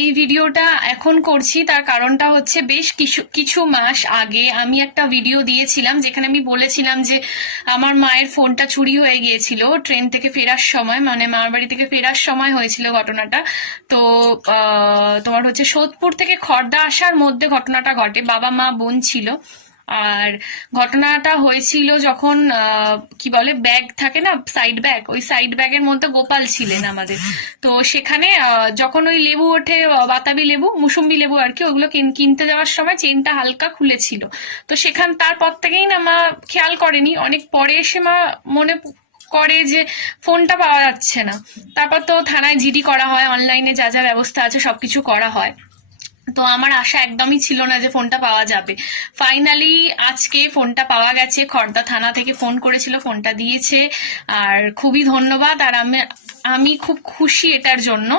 এই ভিডিওটা এখন করছি, তার কারণটা হচ্ছে বেশ কিছু কিছু মাস আগে আমি একটা ভিডিও দিয়েছিলাম যেখানে আমি বলেছিলাম যে আমার মায়ের ফোনটা চুরি হয়ে গিয়েছিল ট্রেন থেকে ফেরার সময়, মানে মামার বাড়ি থেকে ফেরার সময় হয়েছিল ঘটনাটা। তো তোমার হচ্ছে সোদপুর থেকে খড়দা আসার মধ্যে ঘটনাটা ঘটে, বাবা মা বোন ছিল। আর ঘটনাটা হয়েছিল যখন কি বলে ব্যাগ থাকে না, সাইড ব্যাগ, ওই সাইড ব্যাগের মধ্যে গোপাল ছিলেন আমাদের। তো সেখানে যখন ওই লেবু ওঠে, বাতাবি লেবু, মুসুম্বি লেবু আর কি, ওগুলো কিনতে যাওয়ার সময় চেনটা হালকা খুলেছিল। তো তারপর থেকেই না মা খেয়াল করেনি, অনেক পরে এসে মা মনে করে যে ফোনটা পাওয়া যাচ্ছে না। তারপর তো থানায় জিডি করা হয়, অনলাইনে যা যা ব্যবস্থা আছে সবকিছু করা হয়। তো আমার আশা একদমই ছিল না যে ফোনটা পাওয়া যাবে। ফাইনালি আজকে ফোনটা পাওয়া গেছে, খড়দা থানা থেকে ফোন করেছিল, ফোনটা দিয়েছে। আর খুবই ধন্যবাদ। আর আমি আমি খুব খুশি এটার জন্য